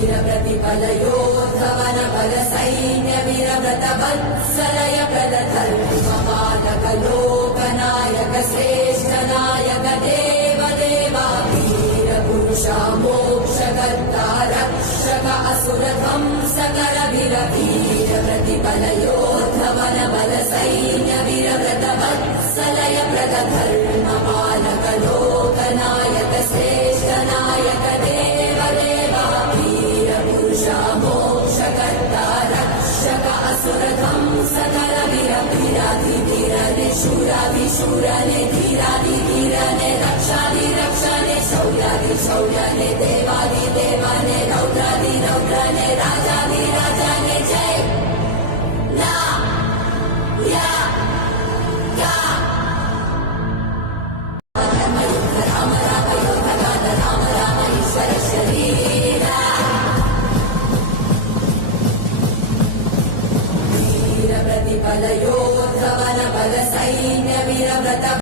వీర ప్రతిఫల యోధవన బల సైన్య వీరవ్రత వత్సలయ ప్రద ధర్మ మాదక లోకనాయక శ్రేష్ఠ నాయక దేవ దేవా వీర పురుష మోక్షకర్త రక్షక అసుర ధ్వంసకర వీర వీర ప్రతిఫల బల సైన్య వీరవ్రత వత్సలయ ప్రద ధర్మ ध्वंसकर वीर वीराधि वीरने शूराधि शूरने धीराधि धीरने वीर प्रतिफल योद्धवन बल सैन्य वीरव्रत